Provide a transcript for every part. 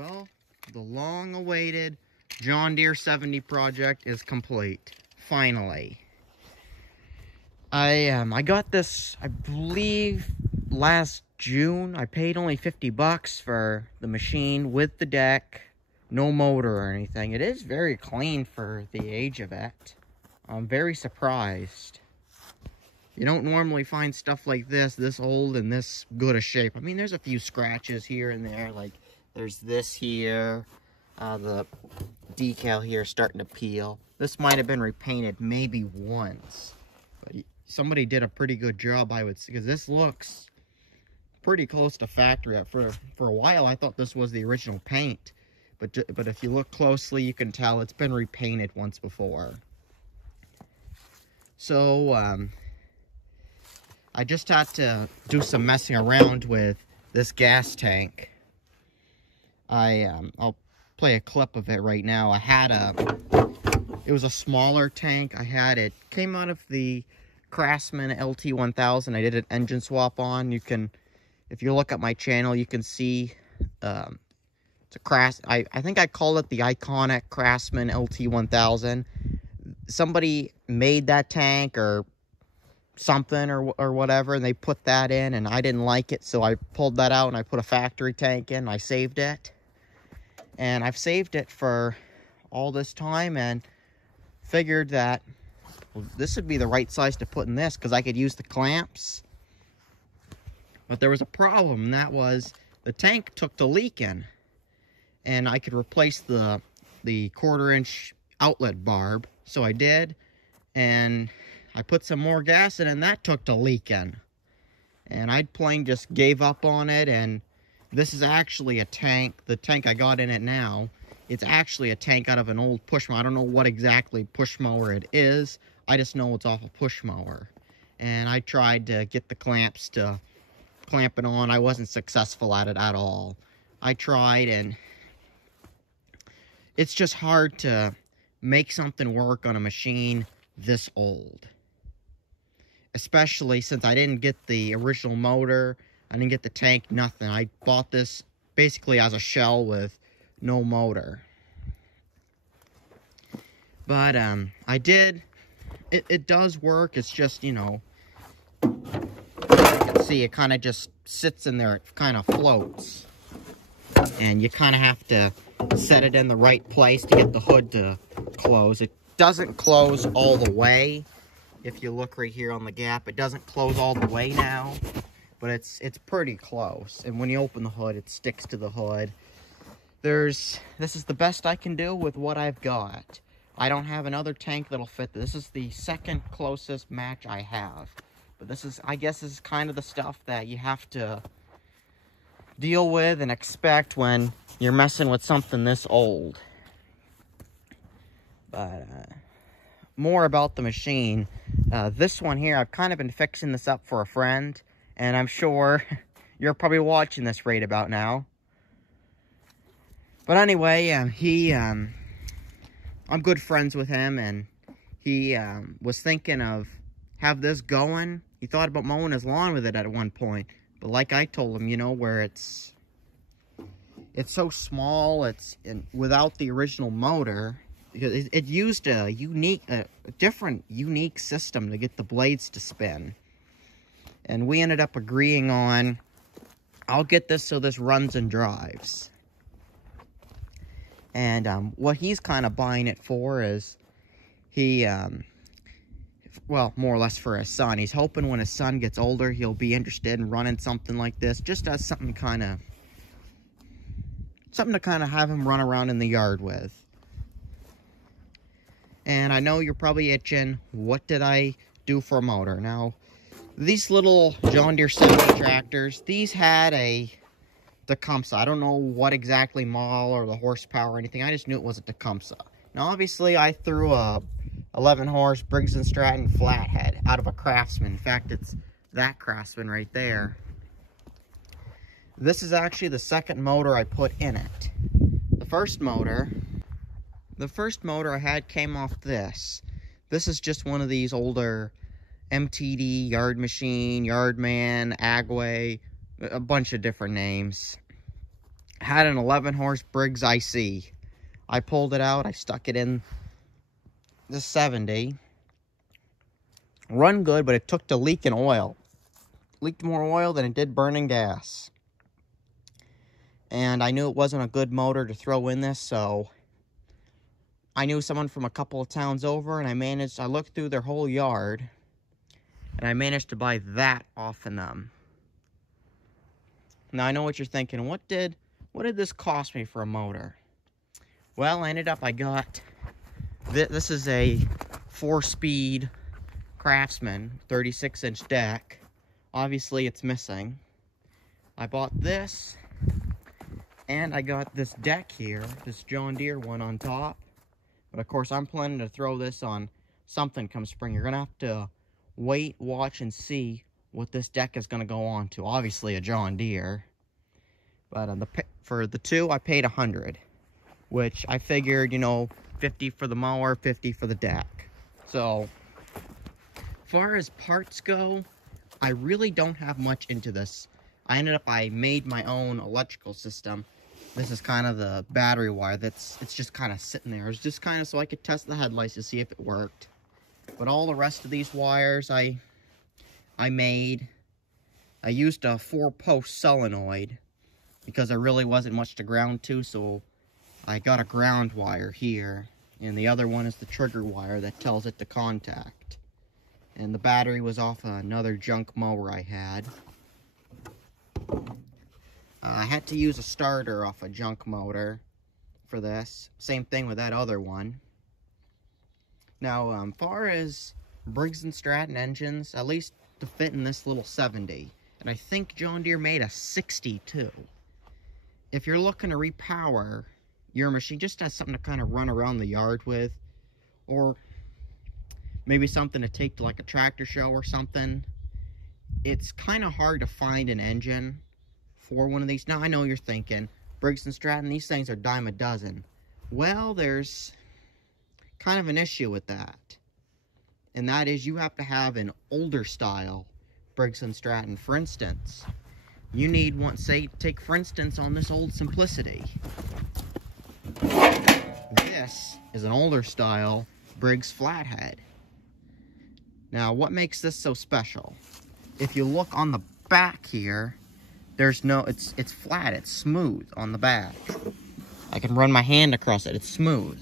Well, the long-awaited John Deere 70 project is complete. Finally. I got this, I believe, last June. I paid only 50 bucks for the machine with the deck. No motor or anything. It is very clean for the age of it. I'm very surprised. You don't normally find stuff like this old and this good a shape. I mean, there's a few scratches here and there, like there's this here, the decal here starting to peel. This might have been repainted maybe once, but somebody did a pretty good job, I would say, because this looks pretty close to factory. For a while, I thought this was the original paint, but if you look closely, you can tell it's been repainted once before. So, I just had to do some messing around with this gas tank. I'll play a clip of it right now. It was a smaller tank. it came out of the Craftsman LT1000. I did an engine swap on. You can, if you look at my channel, you can see, it's a I think I called it the iconic Craftsman LT1000. Somebody made that tank or something or whatever, and they put that in, and I didn't like it, so I pulled that out and I put a factory tank in. I saved it, and I've saved it for all this time, and figured that, well, this would be the right size to put in this, because I could use the clamps. But there was a problem, and that was the tank took to leaking, and I could replace the 1/4-inch outlet barb, so I did, and I put some more gas in, and that took to leaking. And I plain just gave up on it, and this is actually a tank. The tank I got in it now, it's actually a tank out of an old push mower. I don't know what exactly push mower it is. I just know it's off a push mower. And I tried to get the clamps to clamp it on. I wasn't successful at it at all. I tried, and it's just hard to make something work on a machine this old. Especially since I didn't get the original motor, I didn't get the tank, nothing. I bought this basically as a shell with no motor. But I did, it does work. It's just, you know, you can see it kind of just sits in there, it kind of floats. And you kind of have to set it in the right place to get the hood to close. It doesn't close all the way. If you look right here on the gap, it doesn't close all the way now, but it's pretty close. And when you open the hood, it sticks to the hood. This is the best I can do with what I've got. I don't have another tank that'll fit. This is the second closest match I have. But this is, I guess, this is kind of the stuff that you have to deal with and expect when you're messing with something this old. But more about the machine. This one here, I've kind of been fixing this up for a friend, and I'm sure you're probably watching this right about now. But anyway, I'm good friends with him, and he was thinking of have this going. He thought about mowing his lawn with it at one point, but like I told him, you know, where it's so small, without the original motor. Because it used a different unique system to get the blades to spin. And we ended up agreeing on, I'll get this so this runs and drives. And what he's kind of buying it for is, well, more or less for his son. He's hoping when his son gets older, he'll be interested in running something like this, just as something to kind of have him run around in the yard with. And I know you're probably itching, what did I do for a motor? Now, these little John Deere 70 tractors, these had a Tecumseh. I don't know what exactly model or the horsepower or anything. I just knew it was a Tecumseh. Now, obviously, I threw a 11-horse Briggs & Stratton flathead out of a Craftsman. In fact, it's that Craftsman right there. This is actually the second motor I put in it. The first motor I had came off this. This is just one of these older MTD, Yard Machine, Yardman, Agway, a bunch of different names. Had an 11 horse Briggs IC. I pulled it out, I stuck it in the 70. Run good, but it took to leaking oil. Leaked more oil than it did burning gas. And I knew it wasn't a good motor to throw in this, so I knew someone from a couple of towns over, and I looked through their whole yard, and I managed to buy that off of them. Now I know what you're thinking, what did this cost me for a motor? Well, I got, this is a 4-speed Craftsman 36-inch deck. Obviously it's missing. I bought this, and I got this deck here, this John Deere one on top. But of course I'm planning to throw this on something come spring. You're gonna have to wait, watch, and see what this deck is gonna go on to. Obviously a John Deere. But for the two, I paid $100, which I figured, you know, $50 for the mower, $50 for the deck. So, as far as parts go, I really don't have much into this. I made my own electrical system. This is kind of the battery wire it's just kind of sitting there. It's just kind of so I could test the headlights to see if it worked. But all the rest of these wires I made. I used a 4-post solenoid because there really wasn't much to ground to, so I got a ground wire here, and the other one is the trigger wire that tells it to contact. And the battery was off another junk mower I had. I had to use a starter off a junk motor for this. Same thing with that other one. Now, as far as Briggs & Stratton engines, at least to fit in this little 70, and I think John Deere made a 60 too. If you're looking to repower your machine, just as something to kind of run around the yard with, or maybe something to take to like a tractor show or something, it's kind of hard to find an engine for one of these. Now I know you're thinking, Briggs & Stratton, these things are dime a dozen. Well, there's kind of an issue with that, and that is you have to have an older style Briggs & Stratton. For instance, you need one, say, take for instance on this old Simplicity. This is an older style Briggs flathead. Now, what makes this so special? If you look on the back here, there's no, it's flat, it's smooth on the back. I can run my hand across it, it's smooth.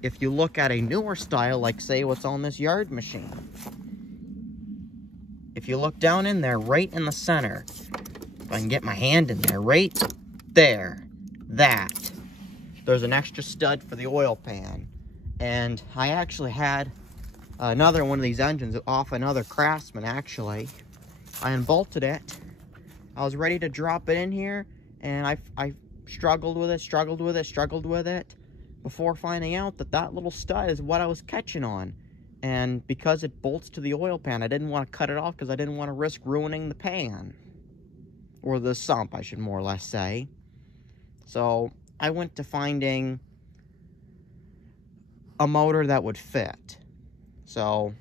If you look at a newer style, like say what's on this yard machine, if you look down in there, right in the center, if I can get my hand in there, right there, there's an extra stud for the oil pan. And I actually had another one of these engines off another Craftsman, actually. I unbolted it. I was ready to drop it in here, and I struggled with it, before finding out that that little stud is what I was catching on. And because it bolts to the oil pan, I didn't want to cut it off because I didn't want to risk ruining the pan. Or the sump, I should more or less say. So I went to finding a motor that would fit. So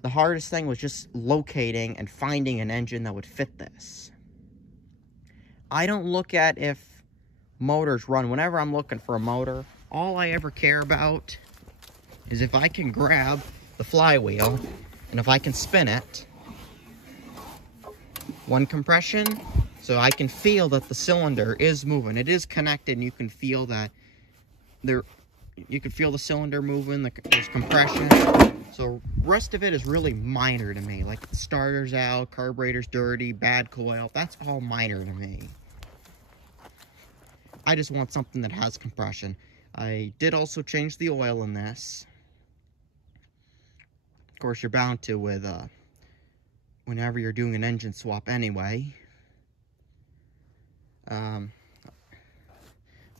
the hardest thing was just locating and finding an engine that would fit this. I don't look at if motors run. Whenever I'm looking for a motor, all I ever care about is if I can grab the flywheel and if I can spin it one compression, so I can feel that the cylinder is moving. It is connected, and you can feel that you can feel the cylinder moving, there's compression. So rest of it is really minor to me. Like the starter's out, carburetor's dirty, bad coil, that's all minor to me. I just want something that has compression. I did also change the oil in this. Of course, you're bound to with whenever you're doing an engine swap anyway.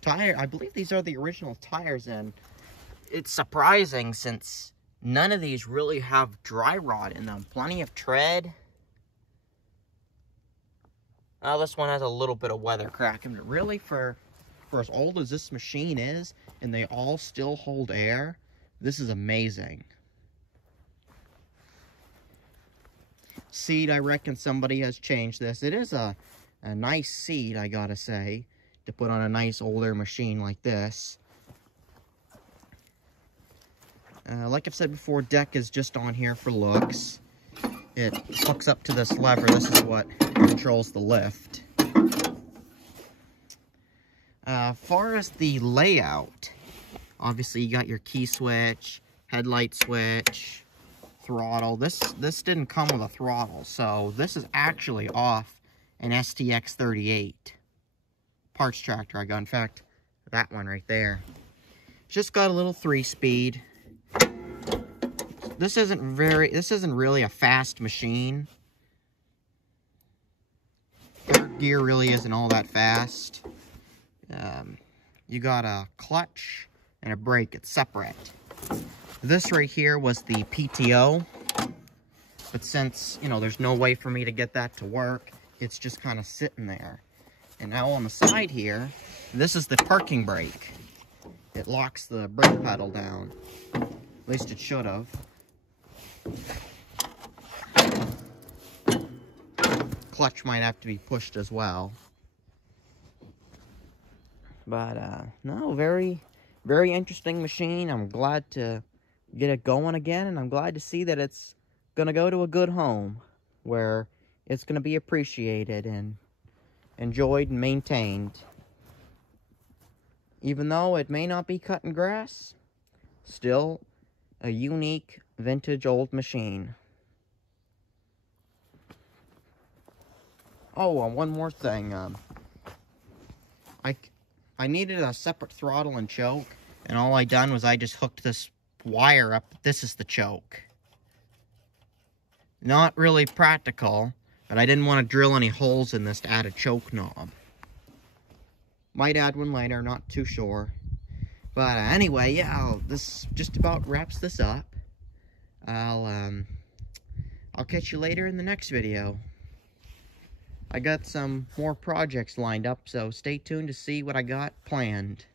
Tire, I believe these are the original tires, and it's surprising since none of these really have dry rot in them. Plenty of tread. Oh, this one has a little bit of weather crack in it. Really, for as old as this machine is, and they all still hold air, this is amazing. Seat, I reckon somebody has changed this. It is a nice seat, I gotta say. to put on a nice older machine like this. Like I've said before, deck is just on here for looks. It hooks up to this lever. This is what controls the lift. Far as the layout, obviously you got your key switch, headlight switch, throttle. This didn't come with a throttle, so this is actually off an STX38 parts tractor I got. In fact, that one right there. It's just got a little 3-speed. This isn't really a fast machine. Third gear really isn't all that fast. You got a clutch and a brake. It's separate. This right here was the PTO, but since, you know, there's no way for me to get that to work, it's just kind of sitting there. And now on the side here, this is the parking brake. It locks the brake pedal down. At least it should have. Clutch might have to be pushed as well. But, no, very, very interesting machine. I'm glad to get it going again, and I'm glad to see that it's going to go to a good home where it's going to be appreciated and enjoyed and maintained. Even though it may not be cutting grass, still a unique, vintage old machine. Oh, one more thing. I needed a separate throttle and choke, and all I done was I just hooked this wire up. This is the choke. Not really practical, but I didn't want to drill any holes in this to add a choke knob. Might add one later, not too sure. But anyway, yeah, this just about wraps this up. I'll catch you later in the next video. I got some more projects lined up, so stay tuned to see what I got planned.